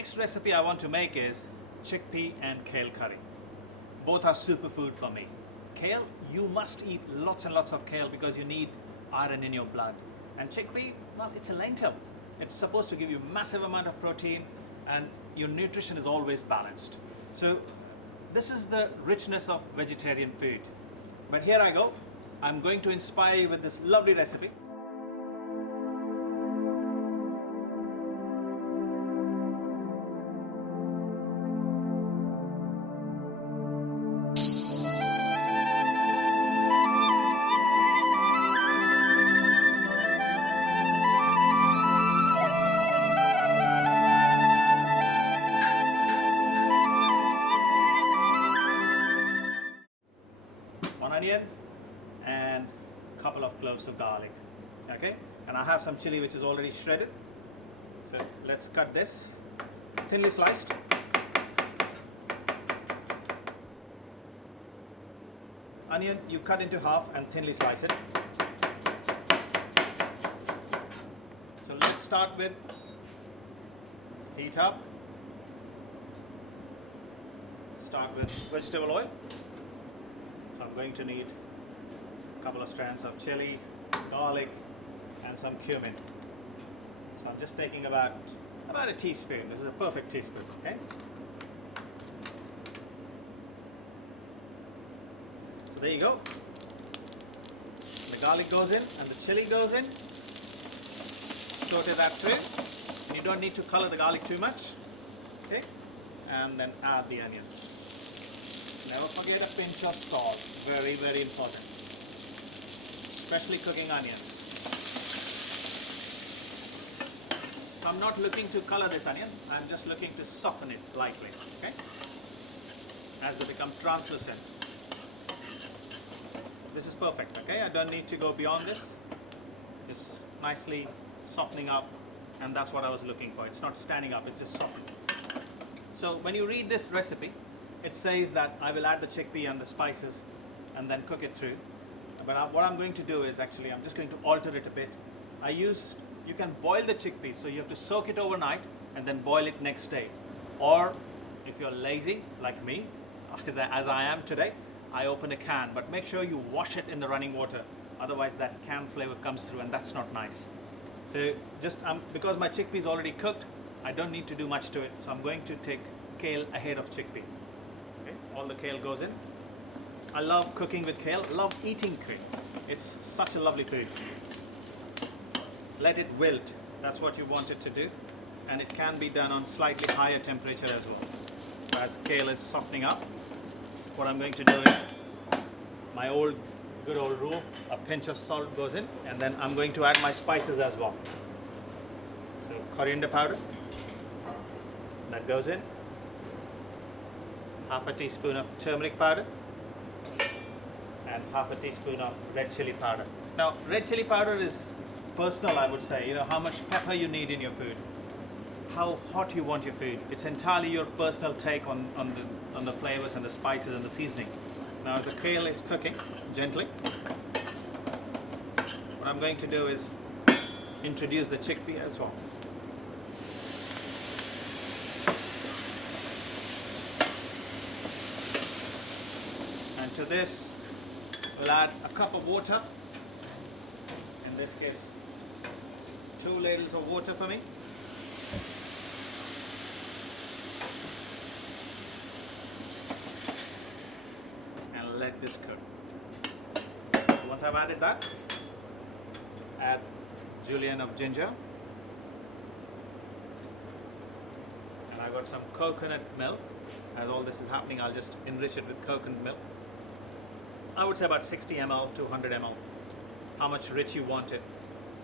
Next recipe I want to make is chickpea and kale curry. Both are superfood for me. Kale, you must eat lots and lots of kale because you need iron in your blood. And chickpea, well, it's a lentil. It's supposed to give you massive amount of protein and your nutrition is always balanced. So this is the richness of vegetarian food. But here I go. I'm going to inspire you with this lovely recipe. One onion and a couple of cloves of garlic. Okay, and I have some chili which is already shredded. So let's cut this thinly sliced. Onion you cut into half and thinly slice it. So let's start with heat up. Start with vegetable oil. So I'm going to need a couple of strands of chili, garlic, and some cumin. So I'm just taking about a teaspoon. This is a perfect teaspoon, okay? So there you go. The garlic goes in and the chili goes in. Saute that through. And you don't need to color the garlic too much, okay? And then add the onion. Never forget a pinch of salt, very, very important, especially cooking onions. So I'm not looking to color this onion, I'm just looking to soften it slightly, okay, as it becomes translucent. This is perfect, okay, I don't need to go beyond this, just nicely softening up, and that's what I was looking for. It's not standing up, it's just softening. So when you read this recipe, it says that I will add the chickpea and the spices and then cook it through. But what I'm going to do is actually, I'm just going to alter it a bit. You can boil the chickpeas, so you have to soak it overnight and then boil it next day. Or if you're lazy, like me, as I am today, I open a can, but make sure you wash it in the running water. Otherwise that can flavor comes through and that's not nice. So just because my chickpea is already cooked, I don't need to do much to it. So I'm going to take kale ahead of chickpea. All the kale goes in. I love cooking with kale, love eating kale. It's such a lovely food. Let it wilt, that's what you want it to do. And it can be done on slightly higher temperature as well. As kale is softening up, what I'm going to do is, my good old rule, a pinch of salt goes in, and then I'm going to add my spices as well. So coriander powder, that goes in. Half a teaspoon of turmeric powder and half a teaspoon of red chili powder. Now red chili powder is personal, I would say, how much pepper you need in your food, how hot you want your food. It's entirely your personal take on the flavors and the spices and the seasoning. Now as the kale is cooking gently, what I'm going to do is introduce the chickpea as well. To this, we'll add a cup of water. In this case, 2 ladles of water for me. And let this cook. Once I've added that, add julienne of ginger. And I've got some coconut milk. As all this is happening, I'll just enrich it with coconut milk. I would say about 60 ml to 100 ml, how much rich you want it.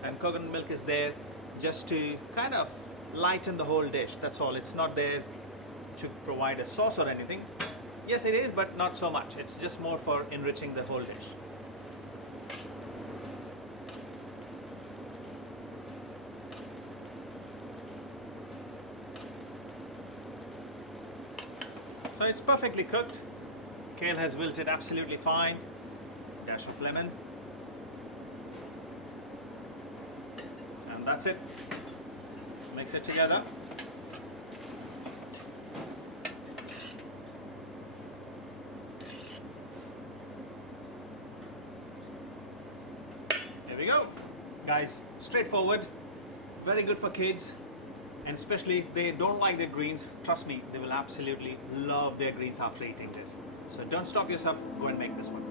And coconut milk is there just to kind of lighten the whole dish, that's all. It's not there to provide a sauce or anything. Yes it is, but not so much. It's just more for enriching the whole dish. So it's perfectly cooked. Kale has wilted absolutely fine. Dash of lemon. And that's it. Mix it together. Guys, straightforward, very good for kids, and especially if they don't like their greens, trust me, they will absolutely love their greens after eating this. So don't stop yourself, go and make this one.